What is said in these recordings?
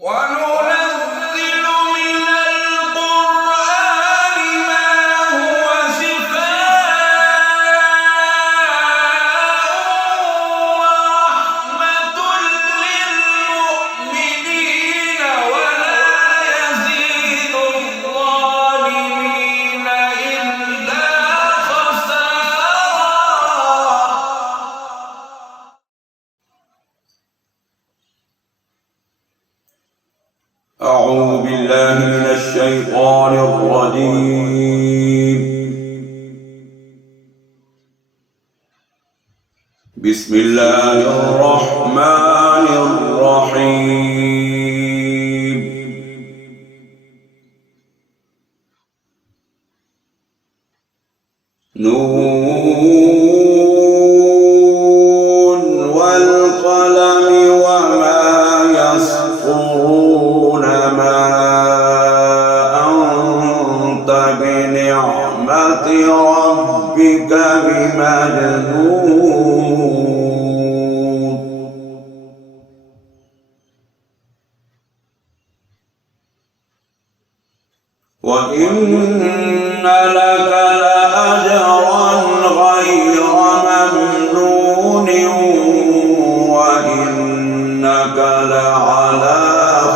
وننزل من القرآن ما هو شفاء ورحمة للمؤمنين ولا يزيد الظالمين إلا خسارا. أعوذ بالله من الشيطان الرجيم. بسم الله الرحمن الرحيم. نون والقلم وما يسطرون ما أنت بنعمة ربك بمجنون. وإن لك لأجرا غير ممنون وإنك لعلى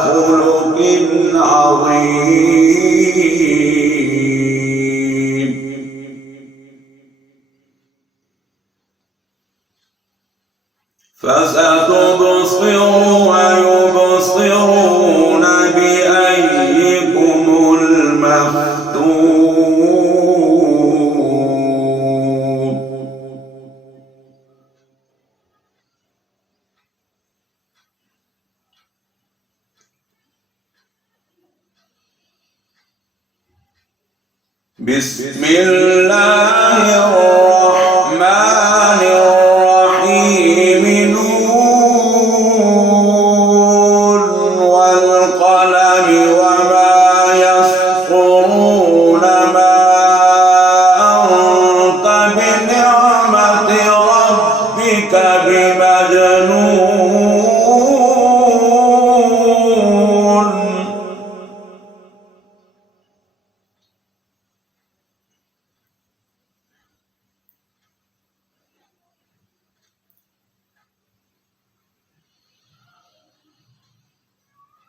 خلق عظيم. فستبصر ويبصرون بأيكم المفتون. بسم الله الرحمن الرحيم. نون والقلم وما يسطرون ما أنت بنعمة ربك بمجنون.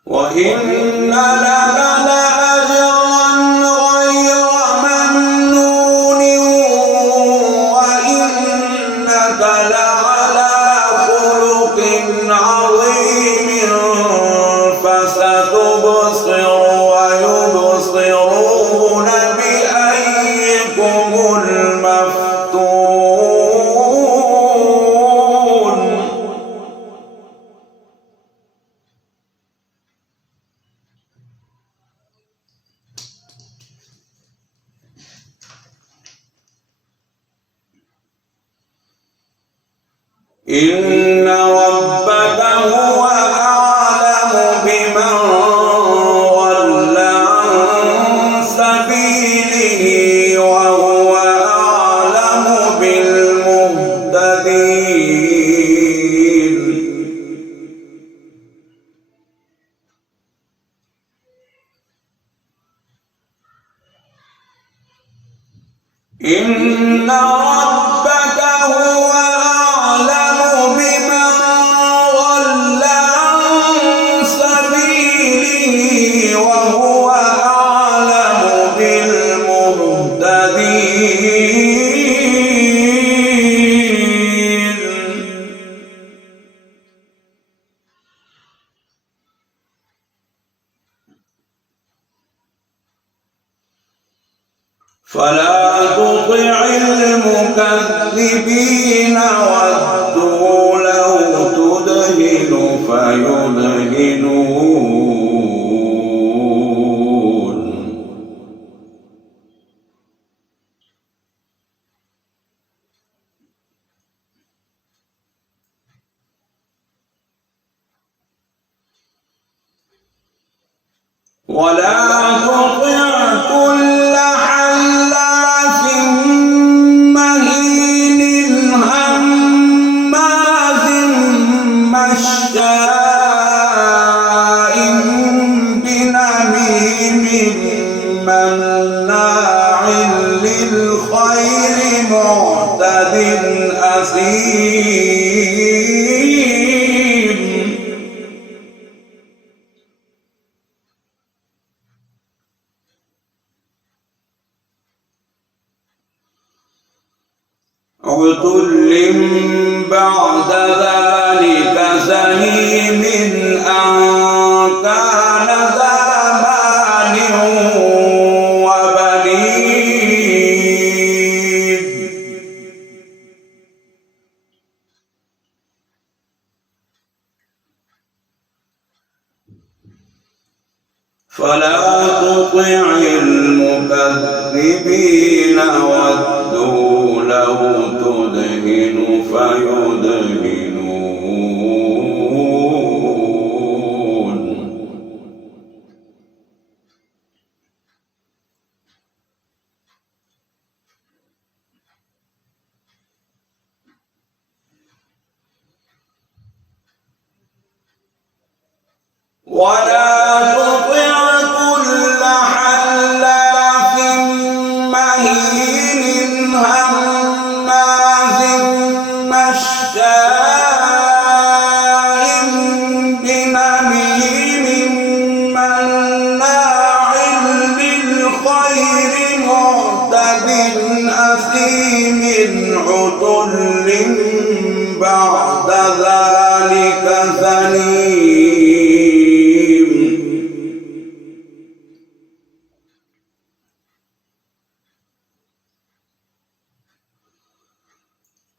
وإن لك لأجرا غير ممنون وإنك لعلى خلق عظيم. فستبصر ويبصرون بأيكم المفتون. إن ربك هو أعلم بمن ضل عن سبيله وهو أعلم بالمهتدين. إن ربك هو أعلم بمن ضل عن سبيله وهو أعلم بالمهتدين. فلا تطع المكذبين ودوا لو تدهن فيدهنون. ولا تطع كل حلاف مهين هماز مشاء بالخير معتد أثيم عتل بعد ذلك زنيم أن كان ذا مال وبنين فلا تطع المكذبين ودوا لو تدهن فيدهنون ولا تطع كل حلاف مهين هماز مشاء بنميم مناع للخير معتد أثيم عتل بعد ذلك زنيم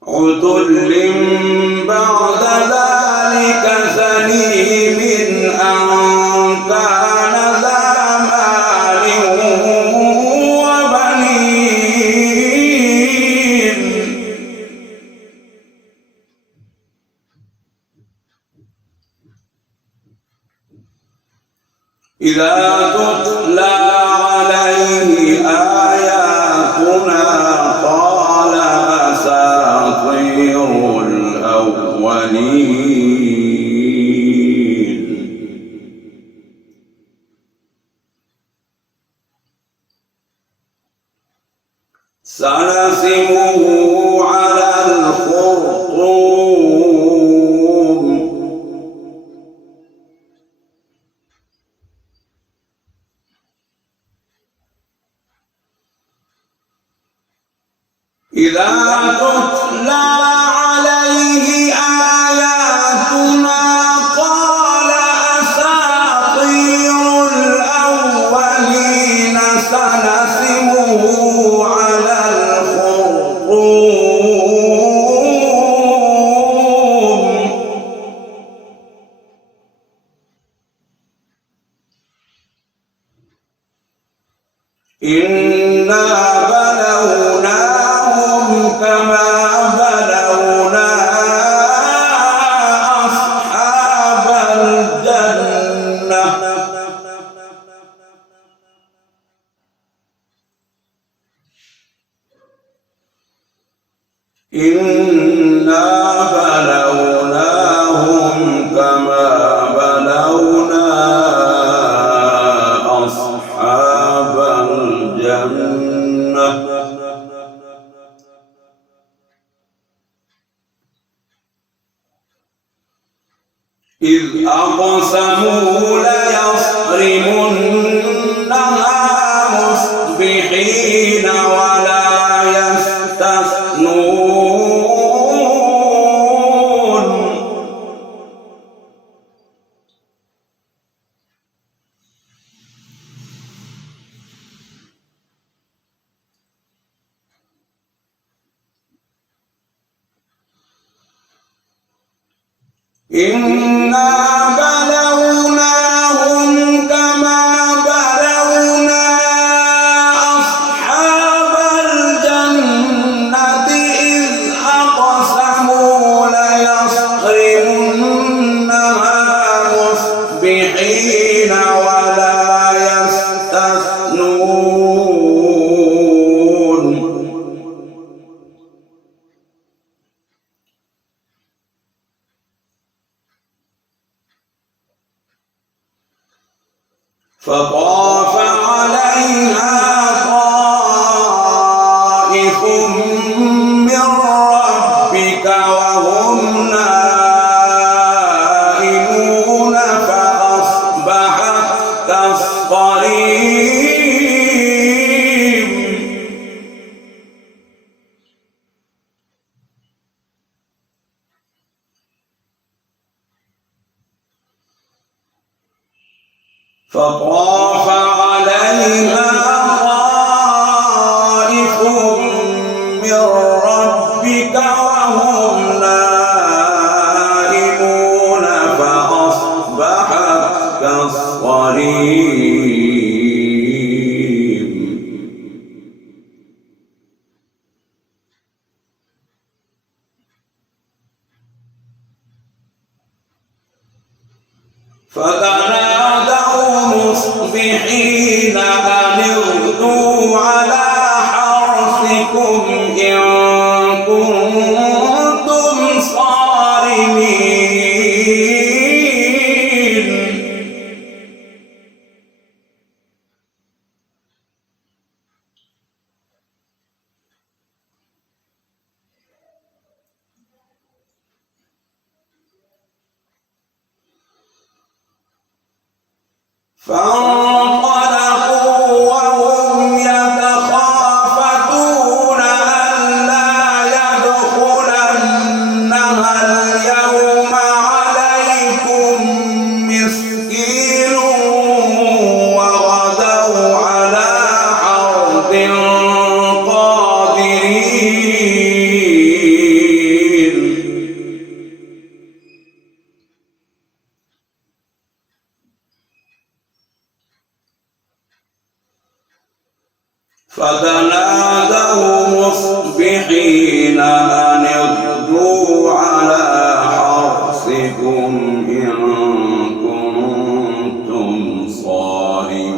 عتل بعد ذلك زنيم أن كان ذا مال وبنين إذا تتلى عليه آياتنا قال أساطير الأولين سنسمه على الخرطوم إذا تتلى عليه آياتنا قال أساطير الأولين سنسمه على الخرطوم إنا بلوناهم كما بلونا أصحاب الجنة إنا بلوناهم كما بلونا أصحاب الجنة إذ أقسموا ليصرمنها مصبحين ولا يستثنون إنا بلوناهم كما بلونا أصحاب الجنة إذ أقسموا ليصرمنها مصبحين ولا يستثنون فطاف عليها طائف خائف من ربك وهم نائمون فأصبحت كالصريم. فطاف عليها طائف من ربك وهم نائمون فأصبحت كالصريم. فتنادوا مصبحين أن اغدوا على حرثكم إن كنتم صارمين. فانطلقوا وهم يتخافتون ألا يدخلنها اليوم عليكم مسكين وغدوا على حرد قادرين. فتنادوا مصبحين أن اغدوا على حرثكم إن كنتم صارمين.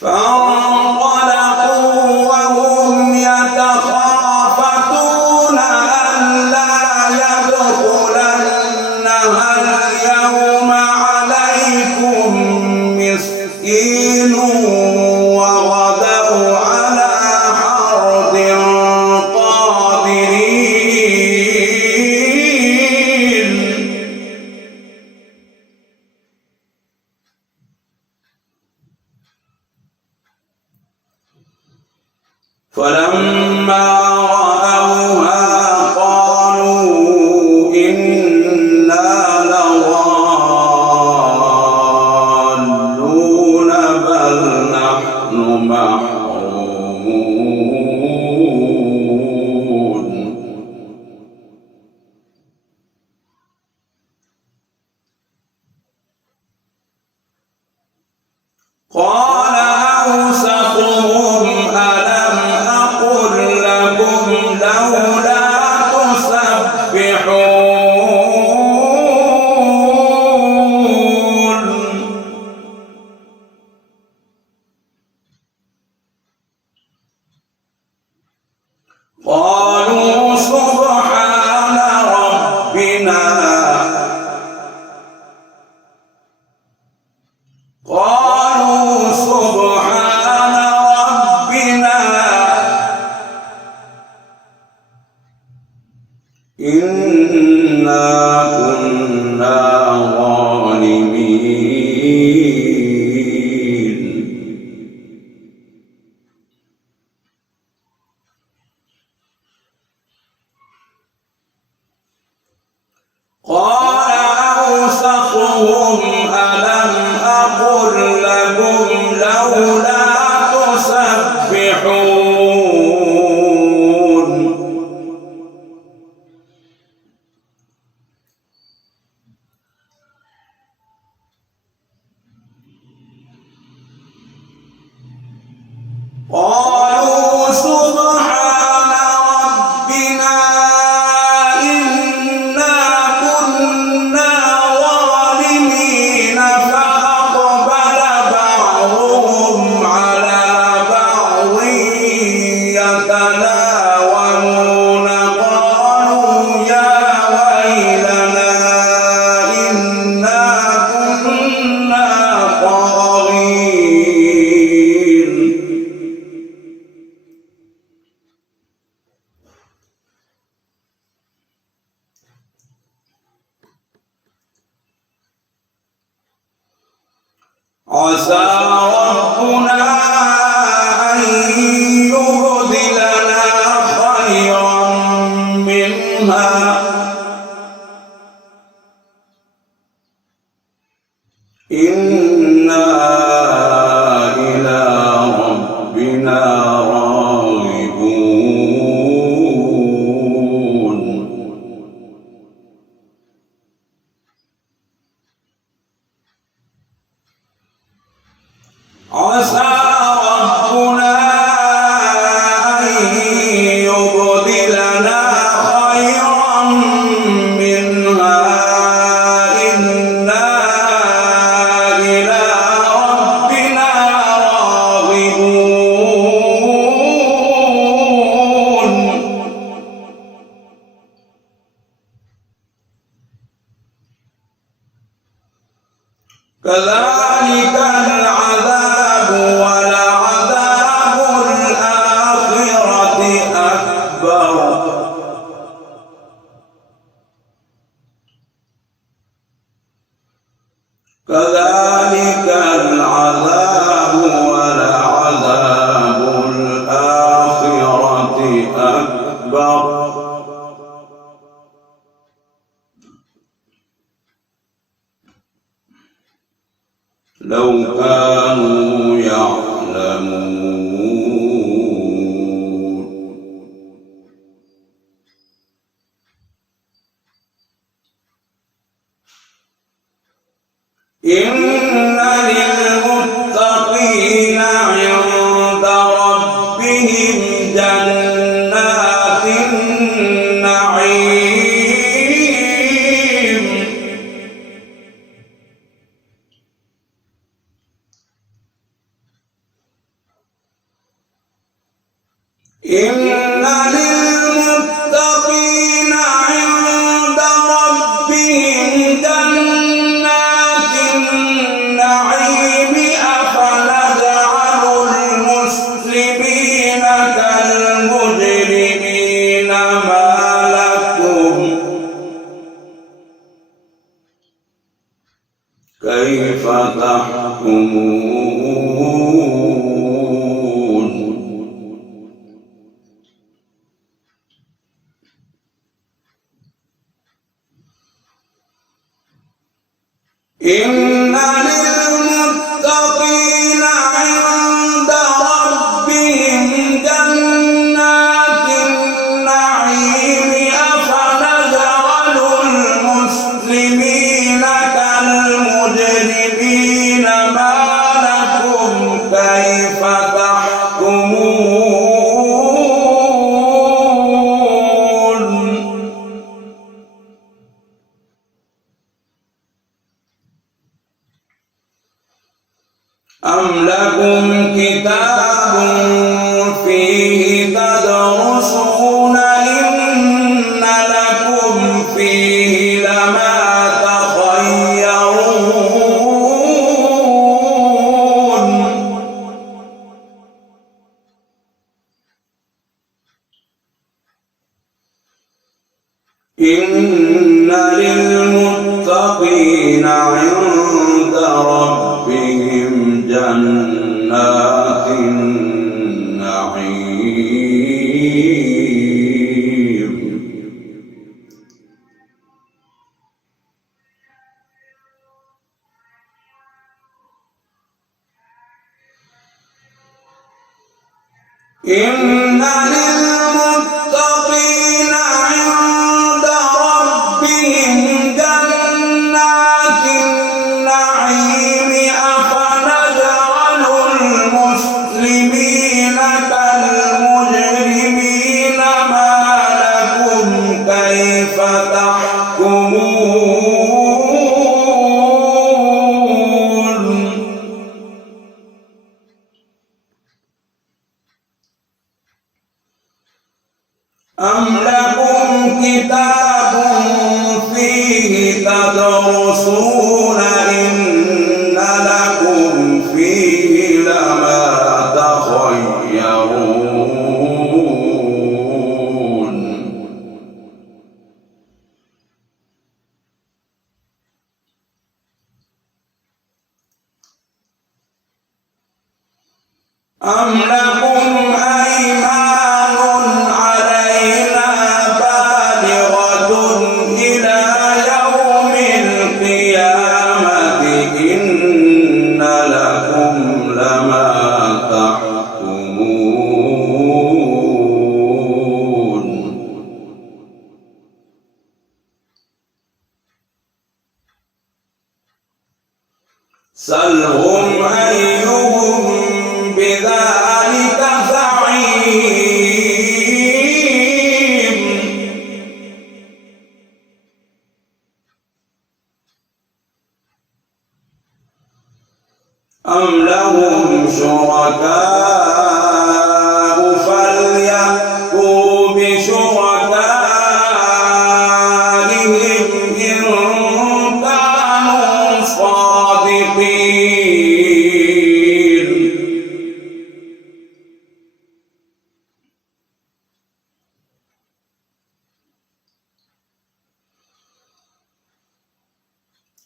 فانطلقوا وهم يتخافتون ألا يدخلنها اليوم عليكم مسكين وغدوا على حرد قادرين. فلما رأوها قالوا إنا لضالون بل نحن محرومون. قال أوسطهم ألم أقل لكم لولا تسبحون. قالوا سبحان ربنا. قالوا سبحان ربنا إنا كنا ظالمين. قال أوسطهم ألم أقل لكم لولا تسبحون. يتلاومون قالوا يا ويلنا إنا كنا طاغين عسى ربنا أن يبدلنا خيرا منها إنا إلى ربنا راغبون عسى ربنا أن يبدلنا خيرا منها إنا إلى ربنا راغبون كذلك العذاب ولعذاب الآخرة أكبر كذلك العذاب ولعذاب الآخرة أكبر لو كانوا يعلمون إن للمتقين عند ربهم جنات النعيم إن للمتقين عند ربهم جنات النعيم أفنجعل المسلمين كالمجرمين ما لكم كيف تحكمون إن للمتقين عند ربهم جنات النعيم أفنجعل المسلمين كالمجرمين ما لكم كيف تحكمون أم لكم كتاب فيه تدرسون إن لكم فيه لما تخيرون إن للمتقين عند ربهم جنات النعيم إن للمتقين عند ربهم جنات النعيم أفنجعل المسلمين كالمجرمين ما لكم كيف تحكمون أم لكم كتاب فيه تدرسون إن لكم فيه لما تخيرون أم لكم أيمان علينا بالغة إلى يوم القيامة إن لكم لما تحكمون سلهم أيهم بذلك زعيم أم لهم شركاء فليأتوا بشركائهم إن كانوا صادقين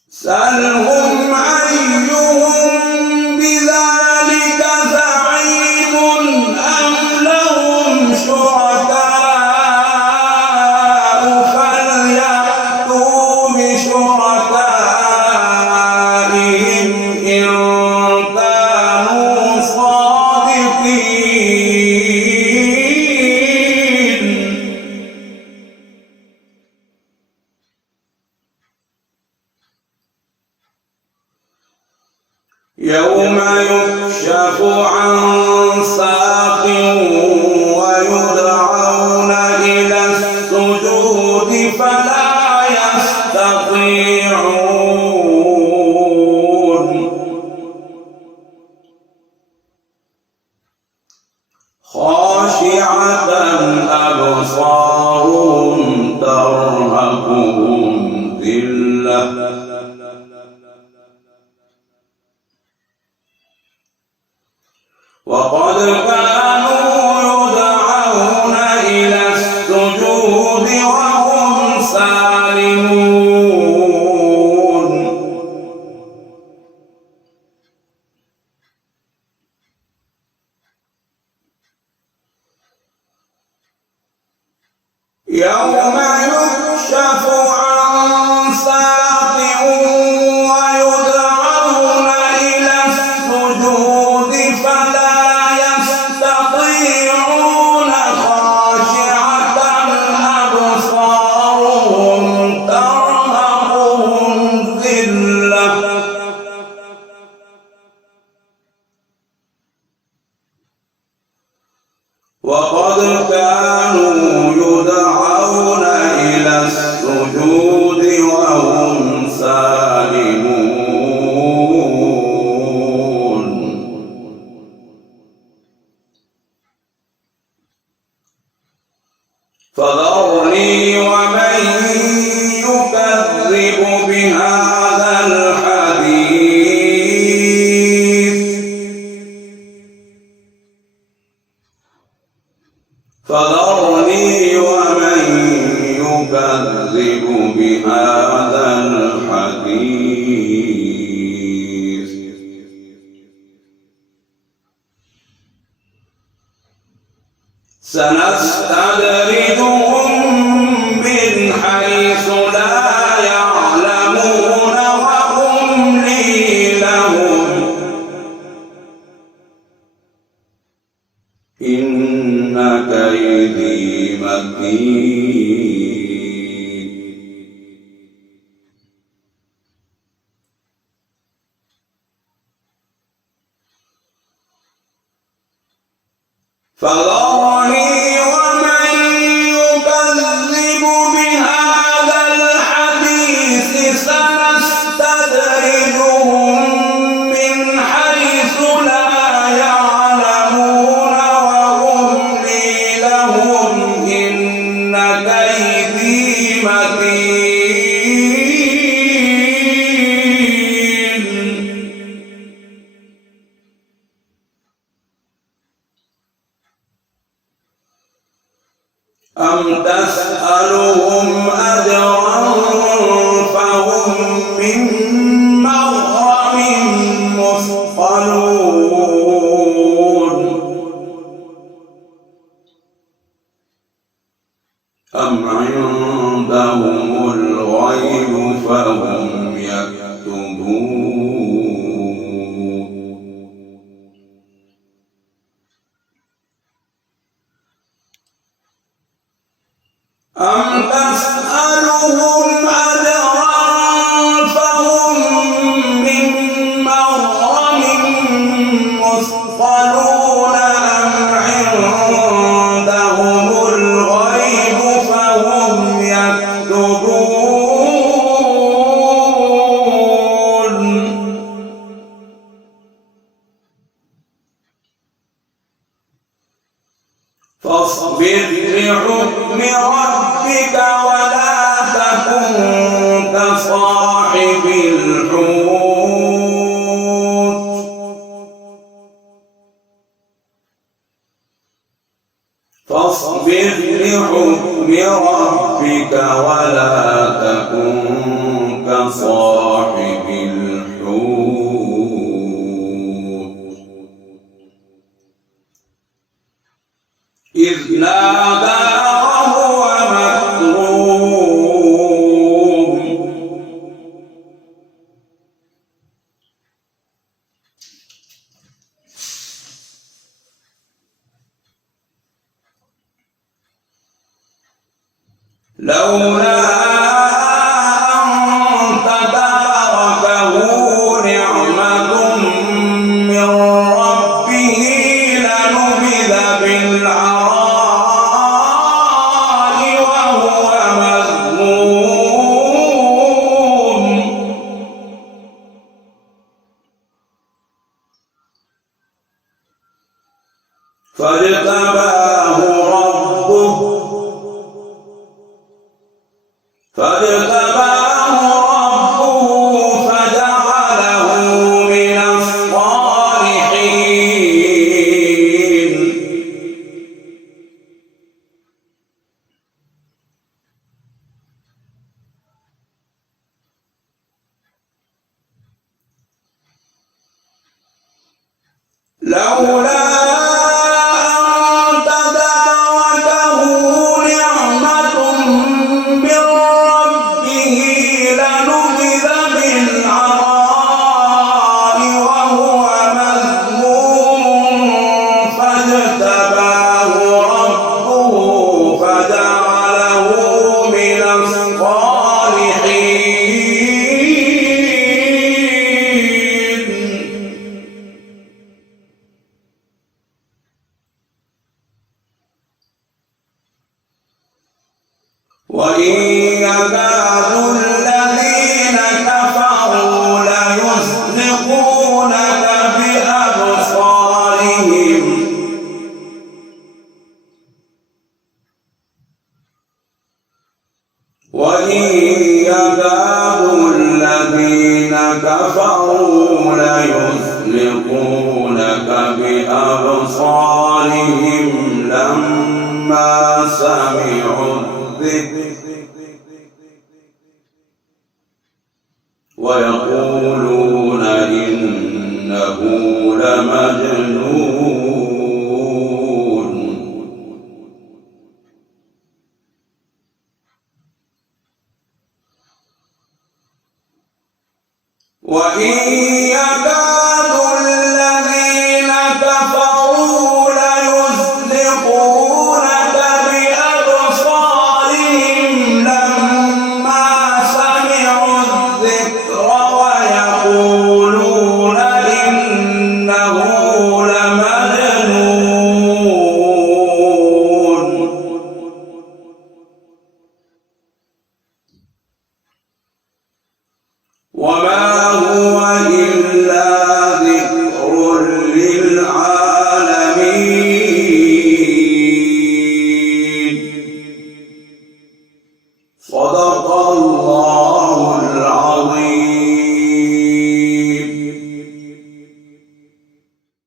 سلهم أيهم بذلك زعيم أم لهم شركاء فليأتوا بشركائهم إن كانوا صادقين يوم يكشف عن ساق ويدعون إلى السجود فلا يستطيعون خاشعة أبصارهم ترهقهم ذلة وقد كانوا يدعون إلى السجود وهم سالمون يوم يكشف عن ساق ويدعون إلى السجود فلا يستطيعون خاشعة أبصارهم ترهقهم ذلة وقد كانوا يدعون إلى السجود وهم سالمون فذرني ومن يكذب بهذا الحديث فذرني ومن يكذب بهذا الحديث سنستدرجهم من حيث لا يعلمون وأملي لهم إن كيدي متين فذرني ومن يكذب بهذا الحديث سنستدرجهم من حيث لا يعلمون وأملي لهم إن أم تسألهم أجرا فهم من مغرم مثقلون أم عندهم الغيب فهم يكتبون أم تسألهم أجرا فهم من مغرم مثقلون أم عندهم الغيب فهم يكتبون فاصبر لحكم ربك ولا تكن كصاحب الحوت فاصبر لحكم ربك ولا تكن كصاحب الحوت إذ نادى وهو مكظوم لولا أن تداركه نعمة من ربه لنبذ بالعراء وهو مذموم فاجتباه ربه فجعله من الصالحين لولا أن تداركه نعمة من ربه لنبذ بالعراء وهو مذموم فاجتباه ربه فجعله من الصالحين وإن يكاد الذين كفروا ليزلقونك بأبصارهم لما سمعوا الذكر ويقولون إنه لمجنون وإن يكاد الذين كفروا ليزلقونك بأبصارهم لما سمعوا الذكر ويقولون إنه لمجنون وما هو إلا